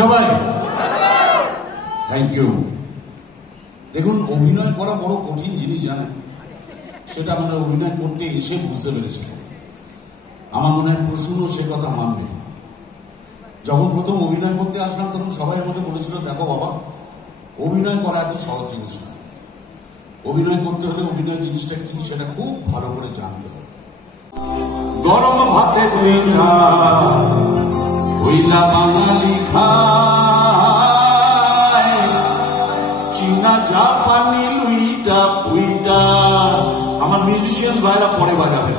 সবাই? Thank you. দেখুন, অভিনয় করা বড় কঠিন জিনিস, জানেন? সেটা আমরা অভিনয় করতে এসে বুঝতে পেরেছি। আমার মনে হয় প্রসূনও সে কথা মানবে। যখন প্রথম অভিনয় করতে আসলাম তখন সবাই আমাকে বলেছিল, দেখো বাবা, অভিনয় করা এত সহজ জিনিস না। অভিনয় করতে হলে অভিনয় জিনিসটা কি সেটা খুব ভালো করে জানতে হবে। গরম ভাতে দুইটা হইলা বাঙালি খায়, চীনা জাপানি লুইটা পুইটা। আমার মিউজিশিয়ান ভাইরা পরে বাজাবে।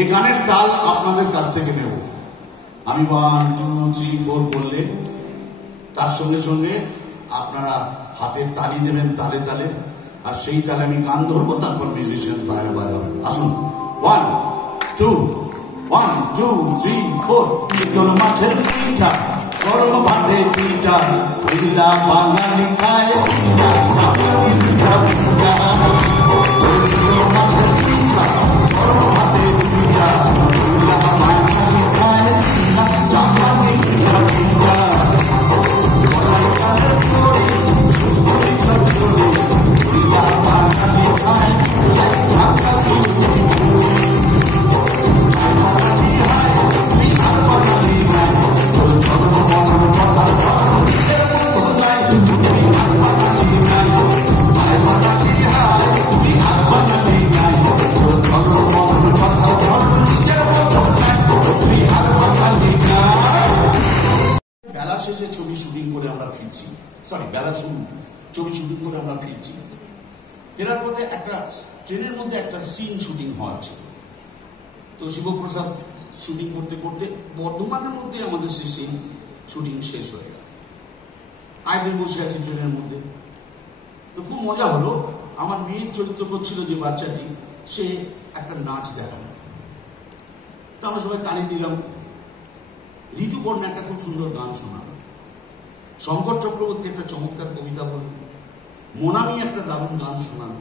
এই গানের তাল আপনাদের কাছ থেকে নেব। আমি 1 2 3 4 বললে তার সঙ্গে সঙ্গে আপনারা হাতের তালি দেবেন তালে তালে, আর সেই তালে আমি গান ধরবো, তারপর মিউজিশিয়ান ভাইরা বাজাবেন। আসুন, 1 2 1 2 3 4। শীতল মাছের পিঠা, গরম ভাতে পিঠা, হইলা বাঙালি খায়, পিঠা পিঠা পিঠা। শীতল মাছের পিঠা, গরম ভাতে পিঠা, হইলা বাঙালি খায়, পিঠা জাপানি পিঠা পিঠা। বলাইকার পরে সুন্দরী চটচড়ি, হইলা বাঙালি খায়, ঢাকা সুন্দরী। বেলা শেষে ছবি শুটিং করে আমরা ফিরছি, বেলা শুরু ছবি শুটিং করে আমরা ফিরছি। ফেরার পথে একটা ট্রেনের মধ্যে একটা সিন শুটিং হচ্ছে। তো শিবপ্রসাদ শুটিং করতে করতে বর্ধমানের মধ্যে আমাদের সেই সিন শুটিং শেষ হয়ে গেল। আইডেল বসে আছে ট্রেনের মধ্যে। তো খুব মজা হলো। আমার মেয়ের চরিত্র করছিল যে বাচ্চাটি, সে একটা নাচ দেখালো। তো আমরা সবাই তালি দিলাম। ঋতুপর্ণা একটা খুব সুন্দর গান শোনালো। শঙ্কর চক্রবর্তী একটা চমৎকার কবিতা বলল। মোনামি একটা দারুণ গান শোনালো।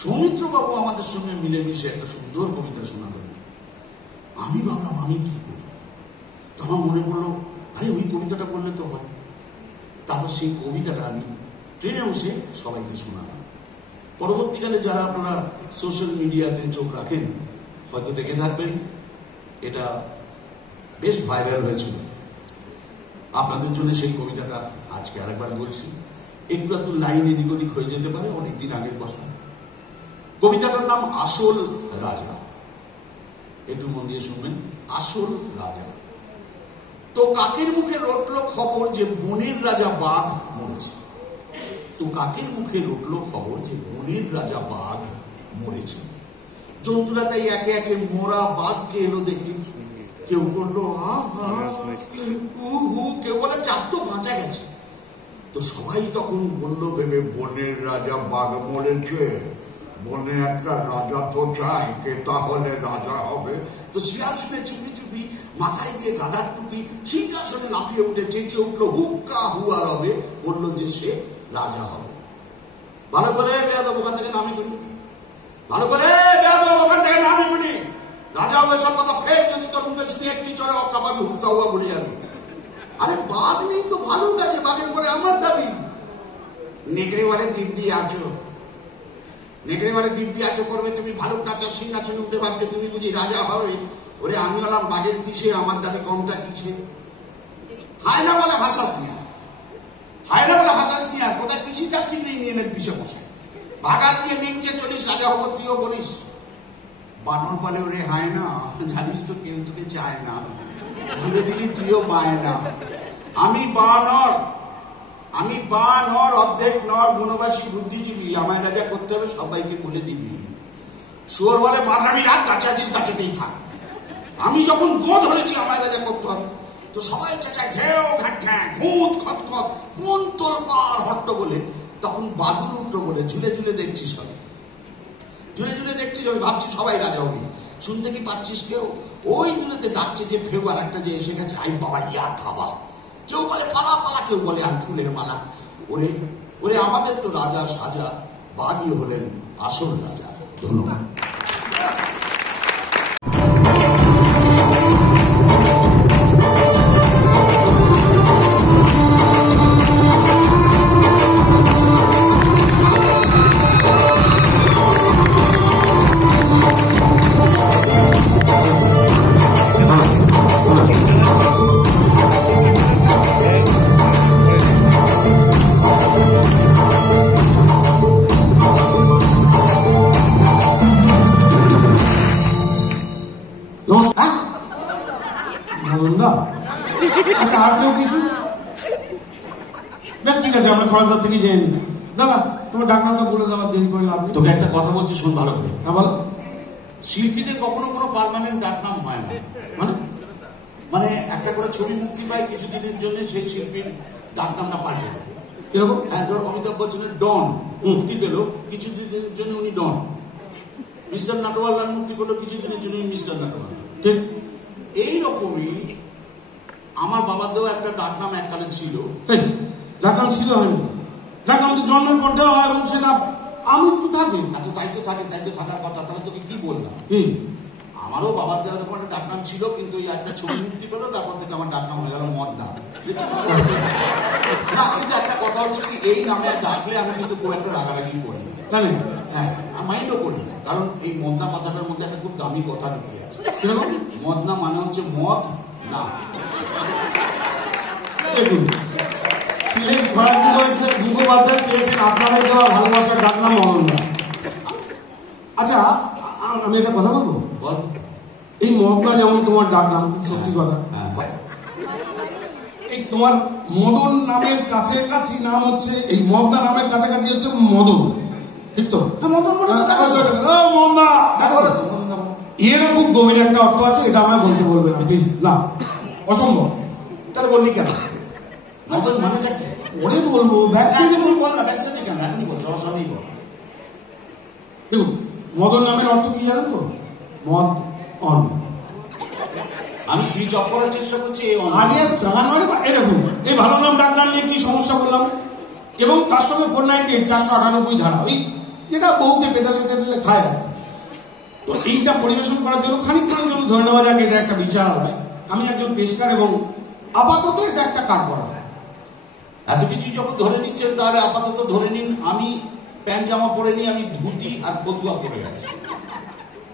সৌমিত্রবাবু আমাদের সঙ্গে মিলেমিশে একটা সুন্দর কবিতা শোনালো। আমি ভাবলাম আমি কি করি। তো আমার মনে পড়লো, আরে ওই কবিতাটা বললে তো হয়। তারপর সেই কবিতাটা আমি ট্রেনে বসে সবাইকে শোনালাম। পরবর্তীকালে যারা আপনারা সোশ্যাল মিডিয়াতে চোখ রাখেন হয়তো দেখে থাকবেন, এটা বেশ ভাইরাল হয়েছিল। আপনাদের জন্য সেই কবিতাটা আজকে আরেকবার বলছি। একটু একটু লাইন এদিক ওদিক হয়ে যেতে পারে, অনেকদিন আগের কথা। কবিতাটার নাম আসল রাজা। একটু মন দিয়ে শুনবেন। আসল রাজা। তো কাকের মুখে রটলো খবর যে বনের রাজা বাঘ মরেছে। তো কাকের মুখে রটলো খবর যে বনের রাজা বাঘ মরেছে। জন্তুরা তাই একে একে মোরা বাঘকে এলো দেখে। কেউ বললো কেউ বলে চাপ তো বাঁচা গেছে। তো সবাই তখন বললো ভেবে, বনের রাজা বাঘ মরেছে, বনে একটা রাজা তো চাই, কে তাহলে রাজা হবে। তো শিয়াল শুনে চুপি চুপি মাথায় দিয়ে গাদার টুপি সিংহাসনে লাফিয়ে উঠে চেঁচিয়ে উঠলো, হুক্কা হুয়া রবে, বললো যে সে রাজা হবে। ভালো করে বেয়াদব ওখান থেকে নামে গুনি, ভালো করে বেয়াদব ওখান থেকে নামে গুনি। রাজা হবে সব কথা ফের যদি তোর মুখে শুনে একটি চড়ে অকাবাবি হুক্কা হুয়া বলে যাবে। আরে বাঘ নেই তো ভালুক আছে, বাঘের পরে আমার দাবি। নেকড়ে বলে দিব্যি আছো, নেকড়ে বলে দিব্যি আছো করবে তুমি ভালুক কাচার সিংহাসনে উঠে ভাবছে তুমি বুঝি রাজা হবে। ওরে আমি হলাম বাঘের পিছে, আমার দাবি কমটা কিসে। হায়না বলে হাসাস নিয়া, হায়না বলে হাসাস নিয়া, কোথায় কৃষি তার ঠিক নেই, নিয়ে নেন পিছে বসে। ভাগার দিয়ে নিচে চলিস, রাজা হবো তুইও বলিস। বানর বলে ওরে হায়না, জানিস তো কেউ তোকে চায় না, জুড়ে দিলি তুইও পায় না। আমি বানর, আমি বানর, অর্ধেক নর, বনবাসী বুদ্ধিজীবী, আমায় রাজা করতে হবে সবাইকে বলে দিবি। শুয়োর বলে পাঠাবি রাত, গাছে আছিস গাছেতেই থাক। আমি যখন গো ধরেছি আমায় রাজা করতে হবে। তো সবাই চেঁচায় ঘেউ ঘাট্টা ঘুত খতখত বন তোলপাড় হট্ট বলে। তখন বাদুর উঠলো বলে, ঝুলে ঝুলে দেখছিস হবে, ঝুলে ঝুলে দেখছিস হবে, ভাবছি সবাই রাজা হবে। শুনতে কি পাচ্ছিস কেউ? ওই দূরেতে ডাকছে যে ফেউ আর একটা যে এসে গেছে, আই বাবা ইয়া খাবা। কেউ বলে পালা পালা, কেউ বলে আমি ফুলের মালা। ওরে ওরে আমাদের তো রাজা সাজা, বাঘই হলেন আসল রাজা। ধন্যবাদ। আর কেউ কিছু? বেশ ঠিক আছে, আমরা খরচদার থেকে জেনে নিই। দাদা তোমার ডাক নামটা বলে দেওয়ার দেরি করে লাভ নেই। তোকে একটা কথা বলছি, শোন ভালো করে। হ্যাঁ বলো। শিল্পীদের কখনো কোনো পার্মানেন্ট ডাক নাম হয় না। মানে মানে একটা করে ছবি মুক্তি পায় কিছুদিনের জন্য, সেই শিল্পীর ডাক নামটা পাল্টে যায়। কিরকম? হ্যাঁ, ধর অমিতাভ বচ্চনের ডন মুক্তি পেল, কিছুদিনের জন্য উনি ডন। মিস্টার নাটওয়ালার মুক্তি পেল, কিছুদিনের জন্য মিস্টার নাটওয়ালা। ঠিক এইরকমই আমার বাবার দেওয়া একটা ডাক নাম এককালে ছিল। ডাক নাম ছিল, হয়নি ডাক নাম তো জন্মের পর দেওয়া হয় এবং সেটা আমি তো থাকি। এত দায়িত্ব থাকে, দায়িত্ব থাকার কথা। তাহলে তোকে কি বললাম, আমারও বাবার দেওয়ার উপর একটা ডাক নাম ছিল, কিন্তু ওই একটা ছবি মুক্তি পেলো, তারপর থেকে আমার ডাক নাম হয়ে গেল মদনা। না, কিন্তু একটা কথা হচ্ছে কি, এই নামে ডাকলে আমি কিন্তু খুব একটা রাগারাগি করি না, জানেন? হ্যাঁ, মাইন্ডও করি না। কারণ এই মদনা কথাটার মধ্যে একটা খুব দামি কথা লুকিয়ে আছে। কিরকম? মদনা মানে হচ্ছে মদ না। দেখুন, সিলেট মুখোপাধ্যায় পেয়েছেন আপনাদের দেওয়া ভালোবাসার ডাক নাম অনন্যা। আচ্ছা, আমি একটা কথা বলবো। বল। এই মদনা যেমন তোমার ডাক নাম, সত্যি কথা, এই তোমার মদন নামের কাছাকাছি নাম হচ্ছে, এই মদনা নামের কাছাকাছি হচ্ছে মদন, ঠিক তো? এরা খুব গভীর একটা অর্থ আছে, এটা আমায় বলতে বলবে না প্লিজ। না, অসম্ভব। তাহলে বললি কেন? মদন মানেটা কি? ওরে বলবো, ব্যাকস্টেজে বল না, ব্যাকস্টেজে কেন? এখনই বল, সবার সামনেই বল। দেখুন, মদন নামের অর্থ কি জানেন তো? মদ অন। আমি সুইচ অফ করার চেষ্টা করছি। এই দেখুন, এই ভালো নাম ডাক নাম নিয়ে কি সমস্যা বললাম, এবং তার সঙ্গে 498 498 ধারা, ওই যেটা বউকে পেটালে টেটালে খায় আর কি। তো এইটা পরিবেশন করার জন্য খানিকক্ষণের জন্য ধরে নেওয়া যাক এটা একটা বিচারালয়, আমি একজন পেশকার এবং আপাতত এটা একটা কাঠ করা। এত কিছু যখন ধরে নিচ্ছেন, তাহলে আপাতত ধরে নিন আমি প্যান্ট জামা পরে নিই, আমি ধুতি আর ফতুয়া পরে আছি,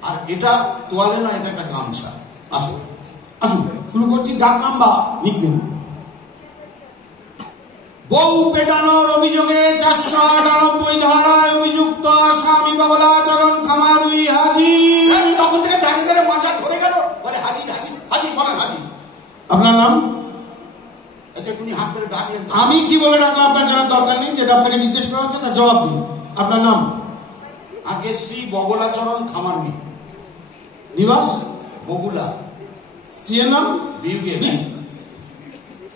আর এটা তোয়ালে না, এটা একটা গামছা। আসুন আসুন, শুরু করছি ডাক নাম বা নিকনেম। বউ পেটানোর অভিযোগে 498 ধারায় অভিযুক্ত আসামি বাবলাচরণ খামারুই হাজির। তখন থেকে দাঁড়িয়ে দাঁড়িয়ে মাথা ধরে গেল, বলে হাজির হাজির হাজির, বলেন হাজির। আপনার নাম? আচ্ছা, উনি হাত করে ডাকলেন। আমি কি বলে ডাকবো আপনার জানার দরকার নেই, যেটা আপনাকে জিজ্ঞেস করা হচ্ছে তার জবাব দিন। আপনার নাম? আগে শ্রী বগলাচরণ খামারুই। নিবাস? বগুলা। স্ত্রীর নাম? বিউগেল।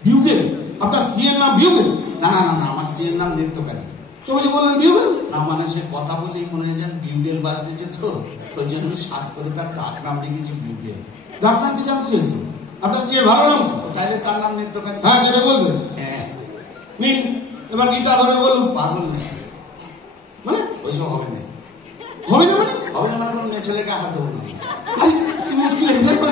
বিউগেল? আপনার স্ত্রীর নাম বিউগেল? না না না, আমার স্ত্রীর নাম নৃত্যকারী। তো বলি বললেন বিউগেল? না, মানে সে কথা বলেই মনে হয় যেন বিউগেল বাজতেছে, তো ওই জন্য আমি সাত করে তার ডাক নাম রেখেছি বিউগেল। ডাক নাম কি জানতে চেয়েছে? আপনার স্ত্রীর ভালো নাম? তাইলে তার নাম নৃত্যকারী। হ্যাঁ, সেটা বলবেন। হ্যাঁ, নিন এবার গীতা ধরে বলুন। পাগল নাকি? মানে ওইসব হবে না। হবে না মানে? হবে না মানে কোনো মেয়ে ছেলেকে হাত দেবো না। আরে কি মুশকিল,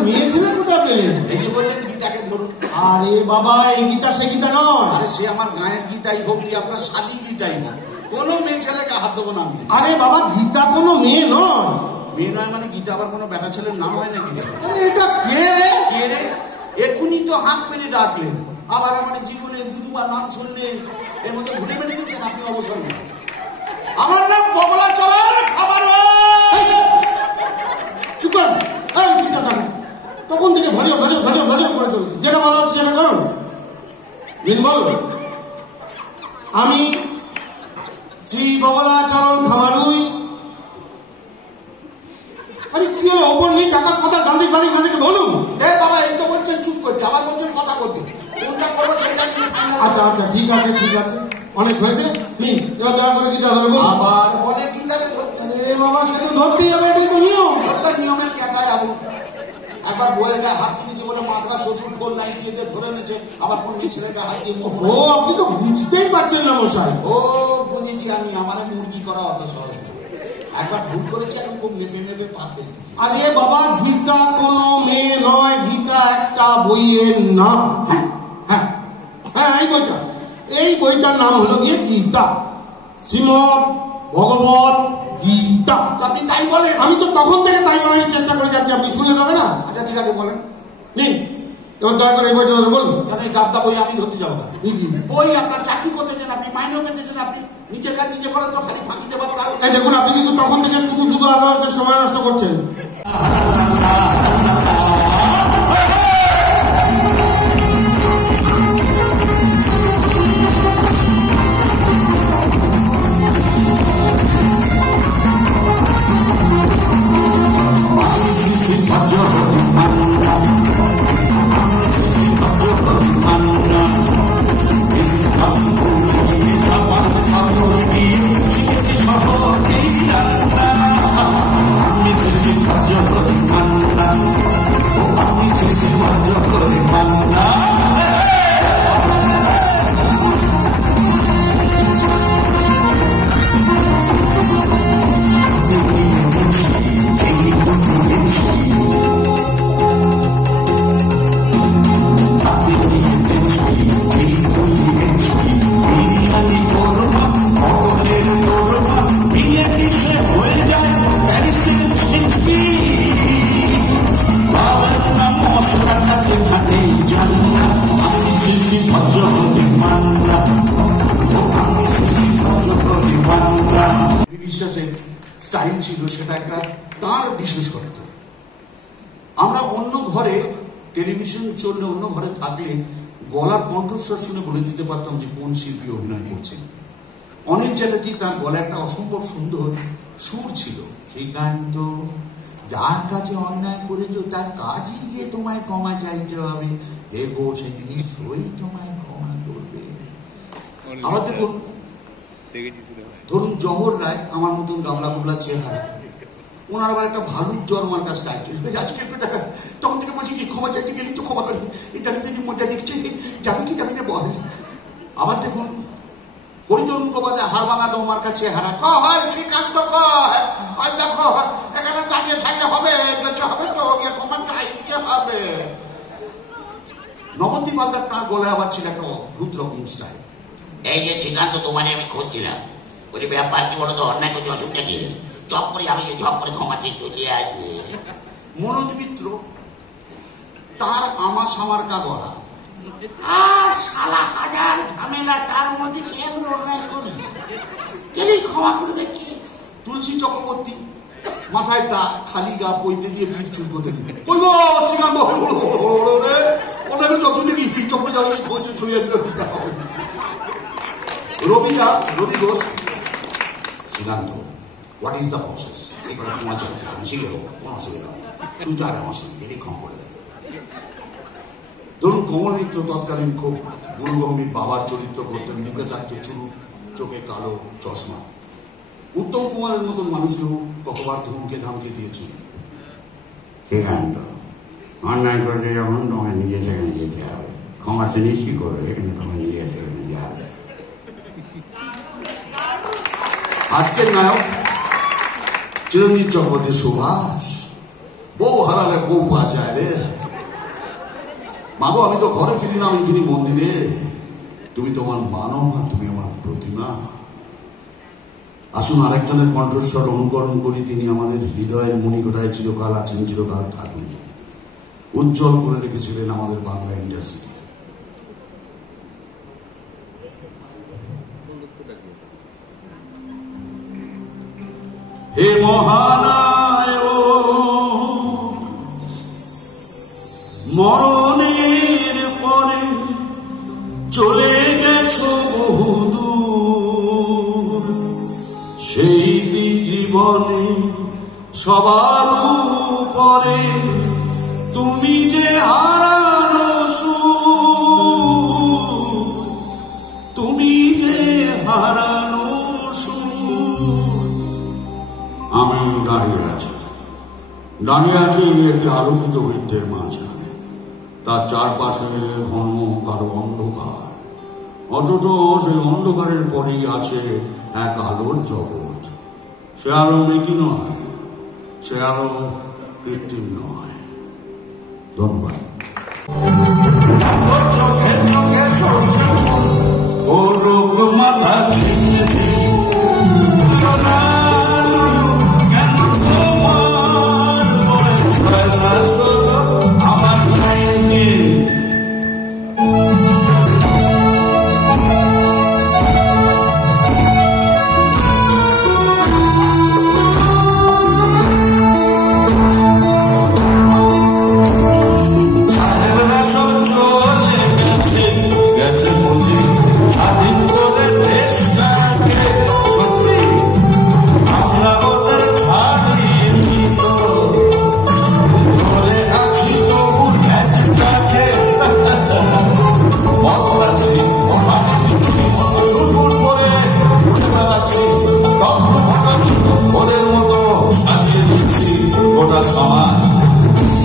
মেয়ে ছেলে কোথায় পেলেন? এই যে বললেন গীতাকে ধরুন। আরে বাবা, এই গীতা সে গীতা নয়। আরে সে আমার গায়ের গীতাই হোক, কি আপনার শালী গীতাই হোক, কোনো মেয়ে ছেলেকে হাত দেবো না আমি। আরে বাবা, গীতা কোনো মেয়ে নয়। মেয়ে নয় মানে গীতা আবার কোনো বেটা ছেলের নাম হয় নাকি? আরে এটা কে রে? কে রে? এখুনি তো হাত পেরে ডাকলেন, আবার আমার জীবনে দুবার নাম শুনলেন, এর মধ্যে ভুলে বেড়ে গেছেন আপনি অবসর নেই। আমার নাম বগলাচরণ খামারুই। চুপ কর, চুপ থাকুন। তখন থেকে ভজর ভজর ভজর ভজর করে চলছে, যেটা বলা হচ্ছে সেটা করুন। দিন বল। আমি শ্রী বগলাচরণ খামারুই। আরে কি হলো, ওপর নিচ আকাশ পাতাল গান্ধী বাড়ি মাঝে বলুন। বাবা, এই তো বলছেন চুপ করতে, আবার বলছেন কথা বলতে। কোনটা করবো সেটা আচ্ছা আচ্ছা, ঠিক আছে ঠিক আছে, অনেক হয়েছে। নিন এবার দয়া করে গীতা ধরে বলুন। আবার বলে গীতারে ধরতে? আরে বাবা, সে তো ধরতেই হবে, এটাই তো নিয়ম। ধরতে নিয়মের ক্যাথায় আলু। একবার বইয়ের গায়ে হাত দিয়েছে বলে মাকড়া শ্বশুর ফোন লাইন দিয়ে ধরে নিয়েছে, আবার কোন মেয়ে ছেলের গায়ে হাত দিয়ে। ও, আপনি তো বুঝতেই পারছেন না মশাই। ও বুঝেছি আমি, আমার মুরগি করা অত সহজ। একবার ভুল করেছি, এখন খুব মেপে মেপে পা ফেলতেছি। আরে বাবা, গীতা কোনো মেয়ে নয়, গীতা একটা বইয়ের নাম। হ্যাঁ হ্যাঁ হ্যাঁ, এই বইটার নাম হলো গিয়ে গীতা, শ্রীমদ ভগবত গীতা। আপনি তাই বলেন? আমি তো তখন থেকে তাই বলার চেষ্টা করে যাচ্ছি, আপনি শুনলে যাবে না? আচ্ছা ঠিক আছে, বলেন। নিন এবার দয়া করে এই বইটা ধরে বলুন। কারণ এই গাবদা বই আমি ধরতে যাবো না। বই আপনার চাকরি করতেছেন, আপনি মাইনেও পেতেছেন, আপনি নিজের কাজ নিজে করেন, তো খালি ফাঁকি দেবার কারণ। এই দেখুন, আপনি কিন্তু তখন থেকে শুধু শুধু আমাদের সময় নষ্ট করছেন। বিশ্বাসের স্টাইল ছিল, সেটা একটা তার বিশেষত্ব। আমরা অন্য ঘরে টেলিভিশন চললে, অন্য ঘরে থাকলে গলার কণ্ঠস্বর শুনে বলে দিতে পারতাম যে কোন শিল্পী অভিনয় করছেন। অনিল চ্যাটার্জি, তার গলা একটা অসম্ভব সুন্দর সুর ছিল। শ্রীকান্ত, যার কাছে অন্যায় করেছ তার কাজই গিয়ে তোমায় ক্ষমা চাইতে হবে, দেখো সে নিশ্চয়ই তোমায় ক্ষমা করবে। আবার দেখুন, ধরুন জহর রায়, আমার মতন গাবলা গুবলা চেহারা, ওনার আবার একটা ভালুর জ্বর মার্কা স্টাইল ছিল। আজকে তখন থেকে বলছি কি ক্ষমা চাইতে গেলি তো ক্ষমা করে, ইত্যাদি মজা দেখছে, যাবে কি যাবি না বল। আবার দেখুন হরিধর মুখোপাধ্যায়, হার ভাঙা তোমার কাছে হারা, কয় শ্রীকান্ত কয়, দেখো এখানে দাঁড়িয়ে থাকলে হবে, হবে তো ক্ষমা চাইতে হবে। নবদ্বীপ হালদার, তার গলায় আবার ছিল একটা অদ্ভুত রকম স্টাইল। এই যে শ্রীকান্ত, তোমারে আমি খুঁজছিলাম, বলি ব্যাপার কি বলো তো, অন্যায় করছে, অসুবিধা কি, চপ করে আমি ঝপ করে ক্ষমা চেয়ে চলে আসবে। মনোজ মিত্র, তার আমার সামার্কা গলা, আর শালা হাজার ঝামেলা, তার মধ্যে কেন অন্যায় করি, গেলেই ক্ষমা করে দেখি। তুলসী চক্রবর্তী, মাথায় টা খালি গা পইতে দিয়ে পিঠ চুল করতে কইব শ্রীকান্ত রে, ওটা আমি যত দেখি চক্র যাবে খোঁজে ছড়িয়ে দিল। Rabi Ghosh, Srikanta what is the process, এগুলো ক্ষমা চাইতে হবে, শিখে দেবো, কোনো অসুবিধা হবে, শুধু আর আমার সঙ্গে গেলে ক্ষমা করে দেয়। ধরুন কমল মিত্র, তৎকালীন খুব গুরুগম্ভীর বাবার চরিত্র করতেন, মুখে থাকতো চুরু, চোখে কালো চশমা। উত্তম কুমারের মতন মানুষকেও কতবার ধমকে ধামকে দিয়েছিল। শ্রীকান্ত, অন্যায় করতে যখন তোমায় নিজে সেখানে যেতে হবে, ক্ষমা সে নিশ্চয়ই করবে, এখানে তোমায় নিজে সেখানে যাবে। আজকের নায়ক চিরঞ্জিত চক্রবর্তী, সুভাষ, বউ হারালে বউ পা যায় রে, মাগো আমি তো ঘরে ফিরি না, আমি ফিরি মন্দিরে, তুমি তোমার মানব না, তুমি আমার প্রতিমা। আসুন আরেকজনের কণ্ঠস্বর অনুকরণ করি, তিনি আমাদের হৃদয়ের মণিকোঠায় চিরকাল আছেন, চিরকাল থাকবেন, উজ্জ্বল করে রেখেছিলেন আমাদের বাংলা ইন্ডাস্ট্রি। হে মহানায়, মরণের পরে চলে গেছো বহুদূর, সেই জীবনে সবার উপরে তুমি যে হারানো সুর, তুমি যে হারানো সুর। আমি দাঁড়িয়ে আছি একটি আলোকিত বৃত্তের মাঝখানে, তার চারপাশে ঘন কালো অন্ধকার, অথচ সেই অন্ধকারের পরেই আছে এক আলোর জগৎ। সে আলো মেকি নয়, সে আলো কৃত্রিম নয়। ধন্যবাদ। ও রোগ মাথা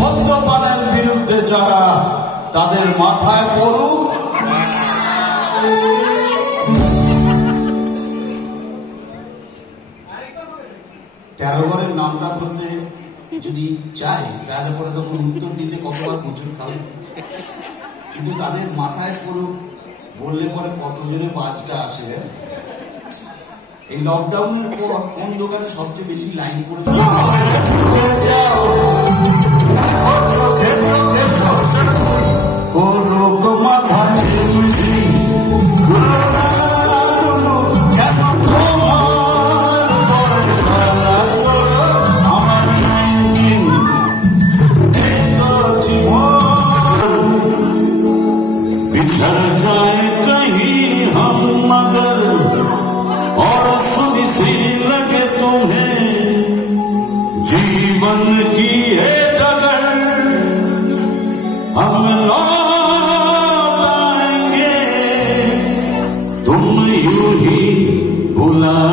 মদ্যপানের বিরুদ্ধে যারা, তাদের মাথায় পড়ুক। 13 ঘরের নামটা ধরতে যদি চাই, তাহলে পরে তখন উত্তর দিতে কতবার প্রচুর খাবে, কিন্তু তাদের মাথায় পড়ুক বললে পরে কত জোরে বাজটা আসে। এই লকডাউনের পর কোন দোকানে সবচেয়ে বেশি লাইন পড়েছে? মাথা रह जाए कहीं हम मगर और सुनी सी लगे तुम्हें जीवन की है डगर, हम लौट आएंगे तुम यूं ही बुला